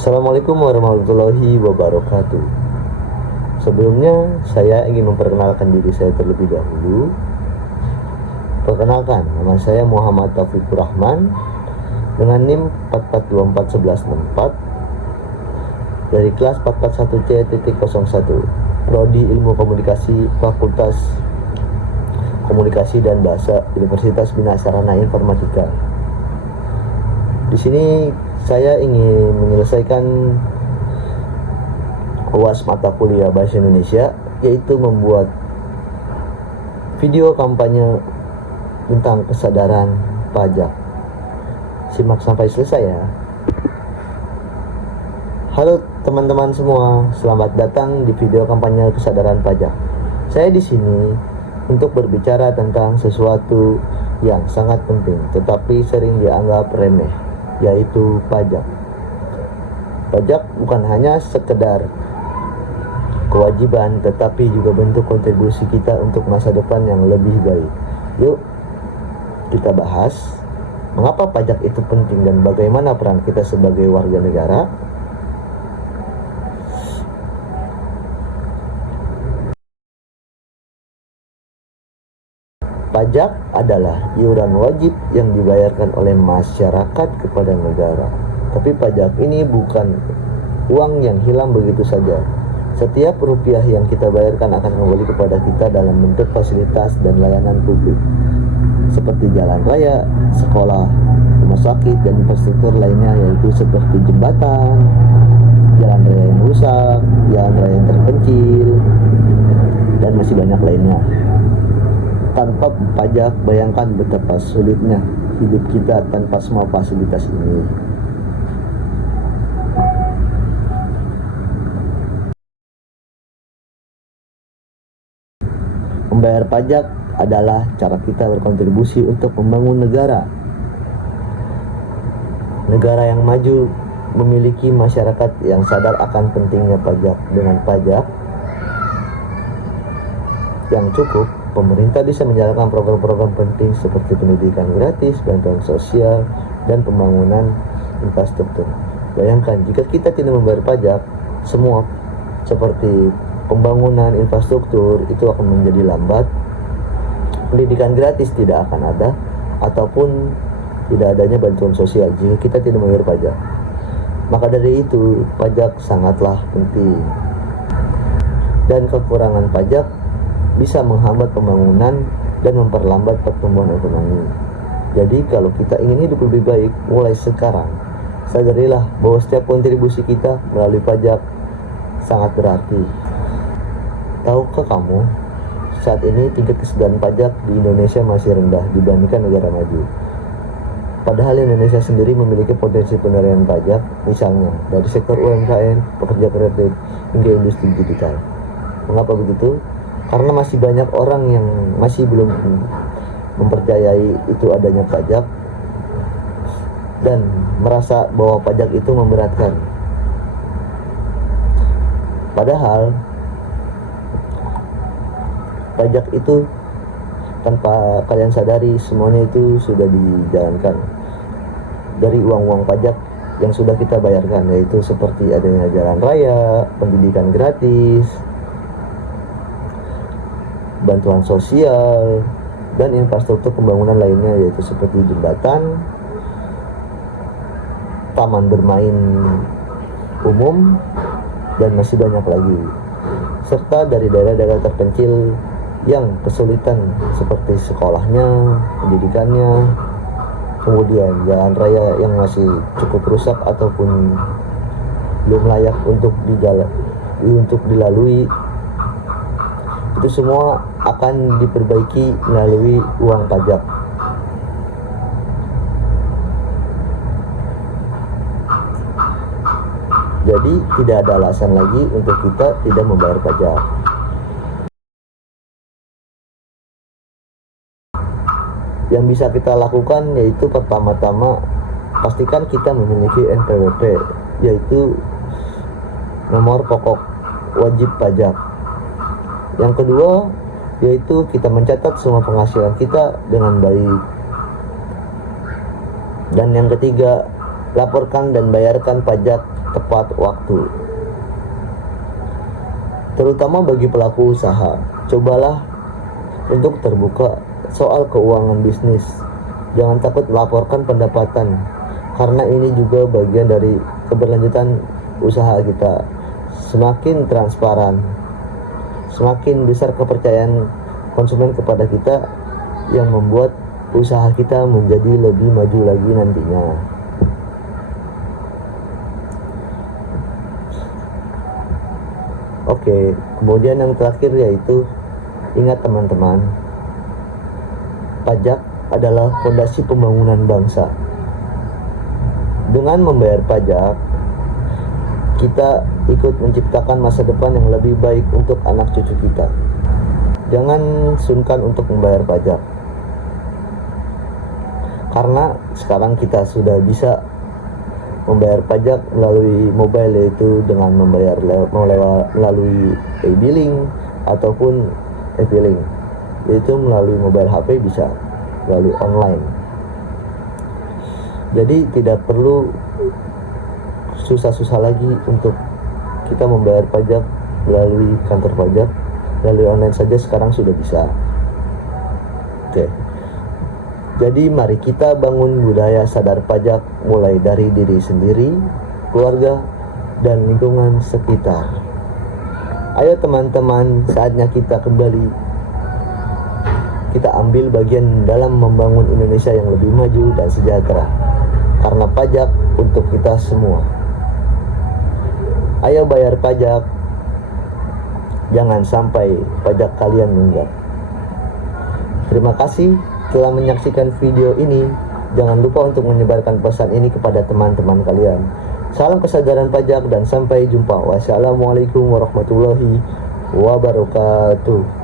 Assalamualaikum warahmatullahi wabarakatuh. Sebelumnya saya ingin memperkenalkan diri saya terlebih dahulu. Perkenalkan, nama saya Muhammad Taufikur Rahman dengan NIM 4424164 dari kelas 441C.01 Prodi Ilmu Komunikasi Fakultas Komunikasi dan Bahasa Universitas Bina Sarana Informatika. Di sini saya ingin menyelesaikan UAS mata kuliah Bahasa Indonesia, yaitu membuat video kampanye tentang kesadaran pajak. Simak sampai selesai ya. Halo teman-teman semua, selamat datang di video kampanye kesadaran pajak. Saya di sini untuk berbicara tentang sesuatu yang sangat penting tetapi sering dianggap remeh, yaitu pajak. Pajak bukan hanya sekedar kewajiban, tetapi juga bentuk kontribusi kita untuk masa depan yang lebih baik. Yuk, kita bahas mengapa pajak itu penting dan bagaimana peran kita sebagai warga negara. Pajak adalah iuran wajib yang dibayarkan oleh masyarakat kepada negara. Tapi pajak ini bukan uang yang hilang begitu saja. Setiap rupiah yang kita bayarkan akan kembali kepada kita dalam bentuk fasilitas dan layanan publik, seperti jalan raya, sekolah, rumah sakit, dan infrastruktur lainnya, yaitu seperti jembatan, jalan raya yang rusak, jalan raya yang terpencil, dan masih banyak lainnya. Tanpa pajak, bayangkan betapa sulitnya hidup kita tanpa semua fasilitas ini. Membayar pajak adalah cara kita berkontribusi untuk membangun negara. Negara yang maju memiliki masyarakat yang sadar akan pentingnya pajak. Dengan pajak yang cukup, pemerintah bisa menjalankan program-program penting seperti pendidikan gratis, bantuan sosial, dan pembangunan infrastruktur. Bayangkan jika kita tidak membayar pajak, semua seperti pembangunan infrastruktur itu akan menjadi lambat, pendidikan gratis tidak akan ada, ataupun tidak adanya bantuan sosial jika kita tidak membayar pajak. Maka dari itu, pajak sangatlah penting. Dan kekurangan pajak bisa menghambat pembangunan dan memperlambat pertumbuhan ekonomi. Jadi kalau kita ingin hidup lebih baik, mulai sekarang sadarilah bahwa setiap kontribusi kita melalui pajak sangat berarti. Tahukah kamu, saat ini tingkat kesadaran pajak di Indonesia masih rendah dibandingkan negara maju. Padahal Indonesia sendiri memiliki potensi penerimaan pajak, misalnya dari sektor UMKM, pekerja kreatif, hingga industri digital. Mengapa begitu? Karena masih banyak orang yang masih belum mempercayai itu adanya pajak dan merasa bahwa pajak itu memberatkan. Padahal pajak itu tanpa kalian sadari semuanya itu sudah dijalankan dari uang-uang pajak yang sudah kita bayarkan, yaitu seperti adanya jalan raya, pendidikan gratis, bantuan sosial, dan infrastruktur pembangunan lainnya, yaitu seperti jembatan, taman bermain umum, dan masih banyak lagi. Serta dari daerah-daerah terpencil yang kesulitan seperti sekolahnya, pendidikannya, kemudian jalan raya yang masih cukup rusak ataupun belum layak untuk dilalui. Itu semua akan diperbaiki melalui uang pajak. Jadi tidak ada alasan lagi untuk kita tidak membayar pajak. Yang bisa kita lakukan yaitu pertama-tama pastikan kita memiliki NPWP, yaitu nomor pokok wajib pajak. Yang kedua yaitu kita mencatat semua penghasilan kita dengan baik. Dan yang ketiga, laporkan dan bayarkan pajak tepat waktu. Terutama bagi pelaku usaha, cobalah untuk terbuka soal keuangan bisnis. Jangan takut melaporkan pendapatan, karena ini juga bagian dari keberlanjutan usaha kita. Semakin transparan, semakin besar kepercayaan konsumen kepada kita, yang membuat usaha kita menjadi lebih maju lagi nantinya. Oke, kemudian yang terakhir yaitu ingat teman-teman, pajak adalah fondasi pembangunan bangsa. Dengan membayar pajak, kita ikut menciptakan masa depan yang lebih baik untuk anak cucu kita. Jangan sungkan untuk membayar pajak, karena sekarang kita sudah bisa membayar pajak melalui mobile, yaitu dengan membayar melalui e-billing ataupun e-billing, yaitu melalui mobile HP, bisa melalui online. Jadi tidak perlu susah-susah lagi untuk kita membayar pajak melalui kantor pajak, melalui online saja sekarang sudah bisa. Oke. Jadi mari kita bangun budaya sadar pajak mulai dari diri sendiri, keluarga, dan lingkungan sekitar. Ayo teman-teman, saatnya kita kembali. Kita ambil bagian dalam membangun Indonesia yang lebih maju dan sejahtera. Karena pajak untuk kita semua. Ayo bayar pajak. Jangan sampai pajak kalian nunggak. Terima kasih telah menyaksikan video ini. Jangan lupa untuk menyebarkan pesan ini kepada teman-teman kalian. Salam kesadaran pajak dan sampai jumpa. Wassalamualaikum warahmatullahi wabarakatuh.